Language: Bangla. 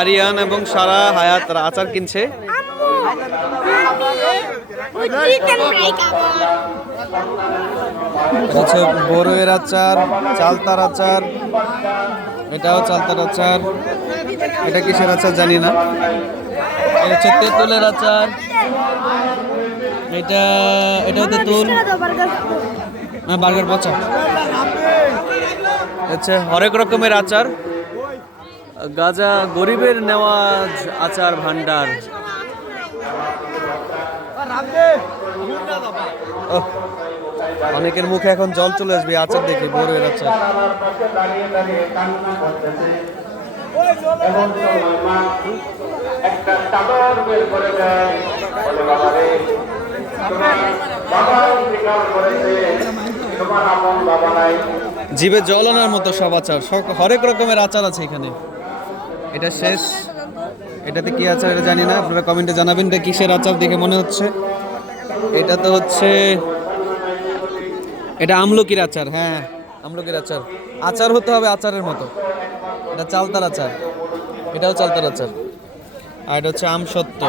আরিয়ান এবং সারা হায়াত আচার কিনছে। হচ্ছে বড়ের আচার, চালতার আচার, এটাও চালতার আচার, এটা কিসের আচার জানি না। এটা হচ্ছে তেঁতুলের আচার, এটাও তেঁতুল, বার্গার পচা। হচ্ছে হরেক রকমের আচার, গাজা গরিবের নেওয়াজ আচার ভান্ডার। অনেকের মুখে এখন জল চলে আসবে আচার দেখে, বড়ের আচার। জিভে জল আনার মতো সব আচার, সব হরেক রকমের আচার আছে এখানে। এটা শেষ, এটাতে কি আচার এটা জানি না, আপনারা কমেন্টে জানাবেন এটা কিসের আচার দেখে মনে হচ্ছে। এটা তো হচ্ছে, এটা আমলকির আচার। হ্যাঁ, আমলকির আচার। আচার হতে হবে আচারের মতো। এটা চালতার আচার, এটাও চালতার আচার। আর এটা হচ্ছে আমসত্ত্ব।